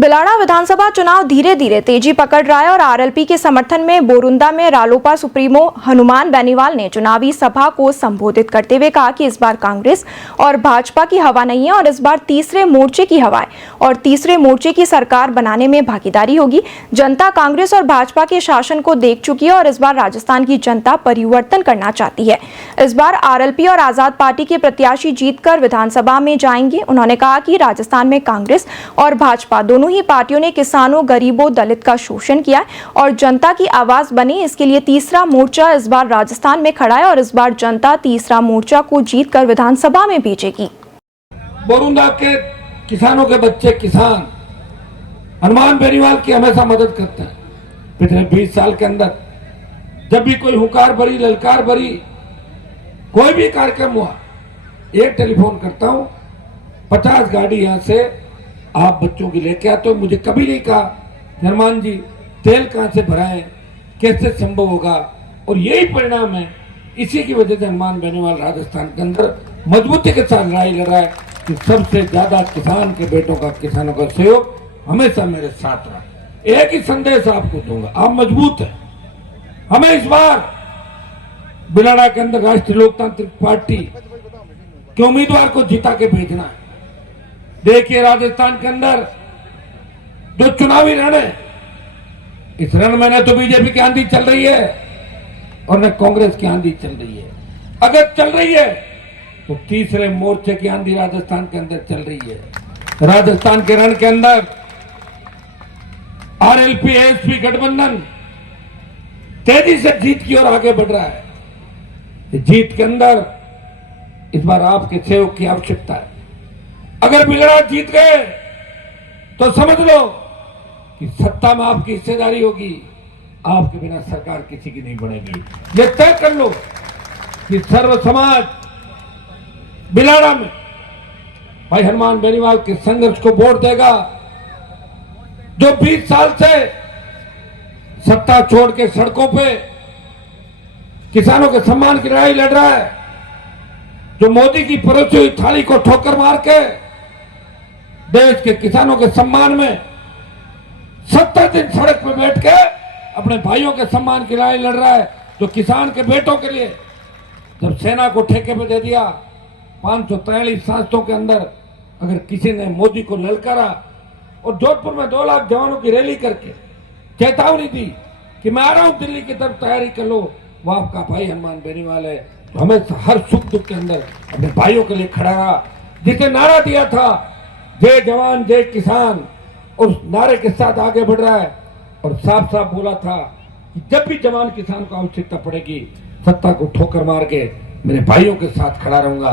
बिलाड़ा विधानसभा चुनाव धीरे धीरे तेजी पकड़ रहा है और आरएलपी के समर्थन में बोरुंदा में रालोपा सुप्रीमो हनुमान बेनीवाल ने चुनावी सभा को संबोधित करते हुए कहा कि इस बार कांग्रेस और भाजपा की हवा नहीं है और इस बार तीसरे मोर्चे की हवा है और तीसरे मोर्चे की सरकार बनाने में भागीदारी होगी। जनता कांग्रेस और भाजपा के शासन को देख चुकी है और इस बार राजस्थान की जनता परिवर्तन करना चाहती है। इस बार आरएलपी और आजाद पार्टी के प्रत्याशी जीतकर विधानसभा में जाएंगे। उन्होंने कहा कि राजस्थान में कांग्रेस और भाजपा दोनों ही पार्टियों ने किसानों, गरीबों, दलित का शोषण किया और जनता की आवाज बनी। इसके लिए तीसरा मोर्चा इस बार राजस्थान में खड़ा है और इस बार जनता तीसरा मोर्चा को जीतकर विधानसभा में भेजेगी। बोरुंदा के किसानों के बच्चे किसान हनुमान बेनीवाल की हमेशा मदद करते हैं। पिछले 20 साल के अंदर जब भी कोई हुंकार भरी, ललकार भरी कोई भी कार्यक्रम हुआ, एक टेलीफोन करता हूं, 50 गाड़ी यहां से आप बच्चों की लेके आते हो। मुझे कभी नहीं कहा हनुमान जी तेल कहां से भराएं, कैसे संभव होगा। और यही परिणाम है, इसी की वजह से हनुमान बेनीवाल राजस्थान के अंदर मजबूती के साथ लड़ाई लड़ रहा है कि सबसे ज्यादा किसान के बेटों का, किसानों का सहयोग हमेशा मेरे साथ रहा। एक ही संदेश आपको दूंगा, आप मजबूत हैं। हमें इस बार बिलाड़ा के अंदर राष्ट्रीय लोकतांत्रिक पार्टी के उम्मीदवार को जिता के भेजना है। देखिए, राजस्थान के अंदर जो चुनावी रण है, इस रण में न तो बीजेपी की आंधी चल रही है और न कांग्रेस की आंधी चल रही है। अगर चल रही है तो तीसरे मोर्चे की आंधी राजस्थान के अंदर चल रही है। राजस्थान के रण के अंदर आरएलपी एएसपी गठबंधन तेजी से जीत की ओर आगे बढ़ रहा है। जीत के अंदर इस बार आपके सहयोग की आवश्यकता है। अगर बिलाड़ा जीत गए तो समझ लो कि सत्ता में आपकी हिस्सेदारी होगी। आपके बिना सरकार किसी की नहीं बनेगी। ये तय कर लो कि सर्व समाज बिलाड़ा में भाई हनुमान बेनीवाल के संघर्ष को वोट देगा, जो 20 साल से सत्ता छोड़ के सड़कों पे किसानों के सम्मान की लड़ाई लड़ रहा है, जो मोदी की परोसी हुई थाली को ठोकर मार के देश के किसानों के सम्मान में 70 दिन सड़क पर बैठ के अपने भाइयों के सम्मान की लड़ाई लड़ रहा है, जो किसान के बेटों के लिए जब सेना को ठेके पे दे दिया, 543 सांसदों के अंदर अगर किसी ने मोदी को ललकारा और जोधपुर में 2 लाख जवानों की रैली करके चेतावनी दी कि मैं आ रहा हूं दिल्ली की तरफ, तैयारी कर लो, वो आपका भाई हनुमान बेनीवाल है। तो हमें हर सुख दुख के अंदर अपने भाइयों के लिए खड़ा रहा। जिसे नारा दिया था जय जवान जय किसान, उस नारे के साथ आगे बढ़ रहा है और साफ साफ बोला था कि जब भी जवान किसान को आवश्यकता पड़ेगी, सत्ता को ठोकर मार के मेरे भाइयों के साथ खड़ा रहूंगा।